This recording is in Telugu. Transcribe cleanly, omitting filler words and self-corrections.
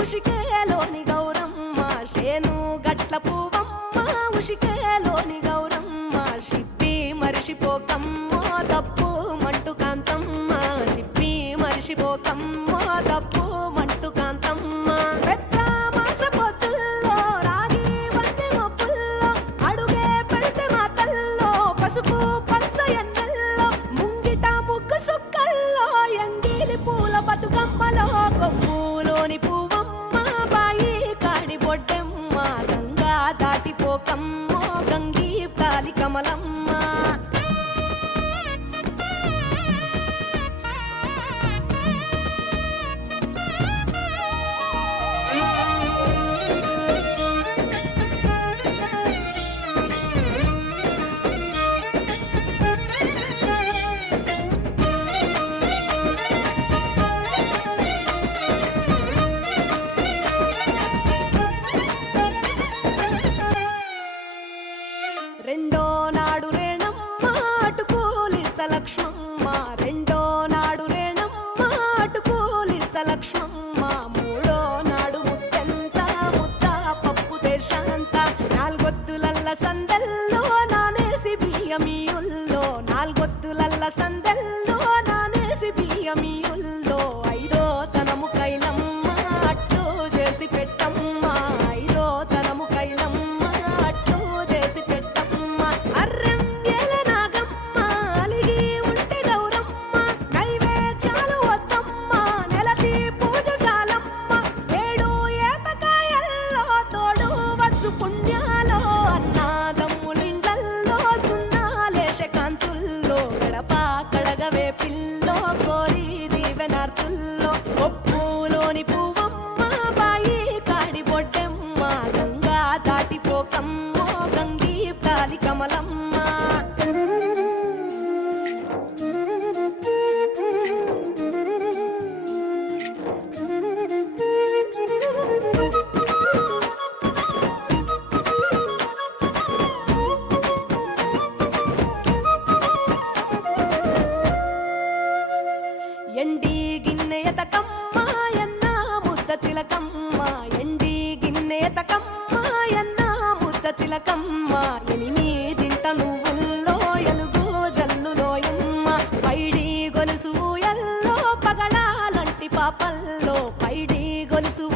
ఉషికేలోని గౌరమ్మ శేను గట్ల పువ్వమ్మ ఉషికేలోని గౌరమ్మ షిప్పి మరిషిపోకమ్మ తప్పు మంటు కాంతమ్మ షిప్పి మరిషిపోకమ్మ తప్పు మంటు కాంతమ్మ పెద్ద మాస పొత్తుల్లో రాగి వంటి మొప్పుల్లో అడుగే పెడితే మా తల్లో పసుపు పచ్చ ఎన్నెల్లో ముంగిట ముగ్గు సుక్కల్లో ఎంగిలి పూల బతుకమ్మలో కొమ్ములోని పువ్వమ్మ బాయి కాడి బొడ్డెమ్మ గంగా దాటిపోకమ్మ గంగీ తాలి కమలమ్మ రెండో నాడు రేణమ్మ అటుకూలిస లక్ష్మమ్మ రెండో నాడు రేణమ్మ అటుకూలిస లక్ష్మమ్మ మూడో నాడు ముత్తెంత ముద్ద పప్పు దేశాంత నాలుగొత్తులల్ల సందెల్లో నానేసి బియ్యమియుల్లో నాలుగొత్తులల్ల సందెల్లో నానేసి బియ్యమియుల్లో ఐదో తనము కైలమ్మ అట్టు చేసి పెట్టమ్మ ఐదో తనము కైలమ్మ అట్టు చేసి పెట్టమ్మ అర్రం ఏల నాగమ్మ అలిగి ఉంటే గౌరమ్మ నైవేద్యాలు వద్దమ్మ నెలతి పూజశాలమ్మ ఏడు ఏపకాయల్లో తోడు వచ్చు పుణ్యాలో అన్నాదమ్ములింగల్లో సున్నాలేశ కాంతుల్లో గడప కడగవే పిల్లో కోరి దీవెనార్తుల్లో ఒప్పులోని పువ్వమ్మ బాయి కాడి బొడ్డెమ్మ గంగా దాటిపోకమ్మ గంగీ తాలి కమలమ్మ ఎండి గిన్నెయతకమ్మ ఎన్న ముద్ద చిలకమ్మ ఎండి గిన్నెయతకమ్మ ఎన్న ముద్ద చిలకమ్మ ఎనిమిదింట నువ్వుల్లో ఎలుగు జల్లులోయమ్మ పైడి గొలుసు ఎల్లో పగడాలంటి పాపల్లో పైడి గొలుసు